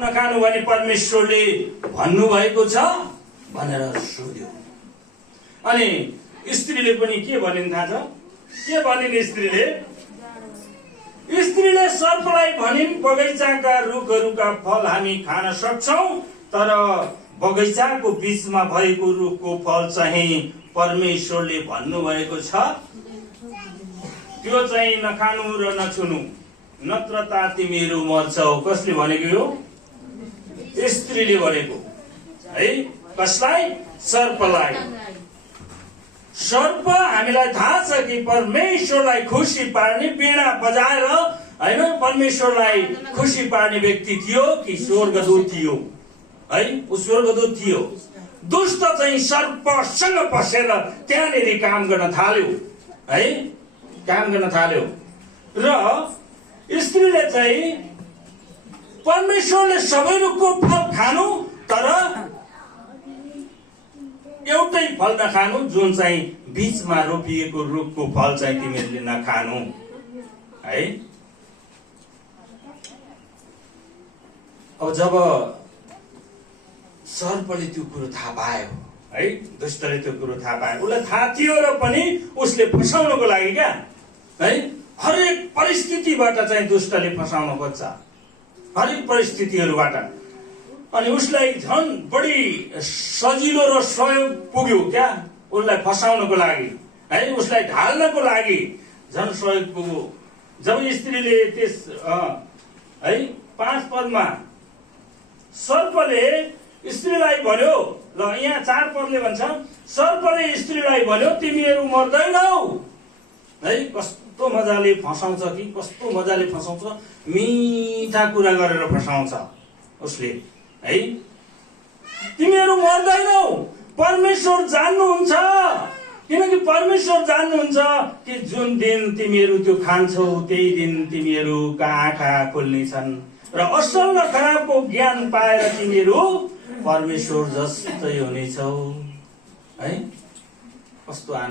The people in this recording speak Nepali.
नखानु भने परमेश्वरले भन्नुभएको छ भनेर सोध्यो। अनि स्त्रीले पनि के भनिन् थाहा छ? के भनिन् स्त्रीले? स्त्रीले सर्पलाई भनिन्, बगैँचाका रुखहरूका फल हामी खान सक्छौं, तर बगैँचाको बीचमा भएको रुखको फल चाहिँ परमेश्वरले भन्नुभएको छ त्यो चाहिँ नखानु र नछुनु, नत्र ता तिमीहरू मर्छौ। कसले भनेको यो? स्त्रीले भनेको है। कसलाई? सर्पलाई। सर्प हामीलाई थाहा छ कि परमेश्वरलाई खुसी पार्ने, वीणा बजाएर हैन परमेश्वरलाई खुसी पार्ने व्यक्ति थियो कि स्वर्गदूत थियो है? उ स्वर्गदूत थियो। दुष्ट चाहिँ सर्पसँग पसेर त्यहाँनेरि काम गर्न थाल्यो है, काम गर्न थाल्यो। र स्त्रीले चाहिँ परमेश्वरले सबै रुखको फल खानु, तर एउटै फल नखानु, जुन चाहिँ बीचमा रोपिएको रुखको फल चाहिँ तिमीहरूले नखानु है। अब जब सर्पले त्यो कुरो थाहा पायो है, दुष्टले त्यो कुरो थाहा पायो, उसलाई थाहा थियो र पनि उसले फसाउनको लागि क्या है, हरेक परिस्थितिबाट चाहिँ दुष्टले फसाउन खोज्छ, हरेक परिस्थितिहरूबाट। अनि उसलाई झन् बढी सजिलो र सहयोग पुग्यो क्या, उसलाई फसाउनको लागि है, उसलाई ढाल्नको लागि झन् सहयोग पुग्यो। जब स्त्रीले त्यस है 5 पदमा सर्पले स्त्रीलाई भन्यो, ल यहाँ 4 पदले भन्छ, सर्पले स्त्रीलाई भन्यो तिमीहरू मर्दैनौ है। कस्तो मजाले फसाउँछ कि, कस्तो मजाले फसाउँछ, मिठा कुरा गरेर फसाउँछ उसले है। तिमीहरू मर्दैनौ, परमेश्वर जान्नुहुन्छ, किनकि परमेश्वर जान्नुहुन्छ कि जुन दिन तिमीहरू त्यो खान्छौ त्यही दिन तिमीहरूका आँखा खुल्नेछन् र असल र खराबको ज्ञान पाएर तिमीहरू परमेश्वर जस्तै हुनेछौ है। कस्तो